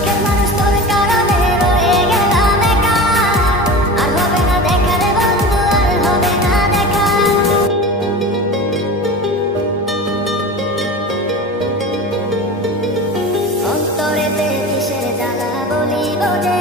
শখের মানুষ তোর কারণে রয়ে গেলাম একা, আর হবে না দেখা রে বন্ধু, আর হবে না দেখা। অন্তরেতে কিসের জ্বালা বলিব যে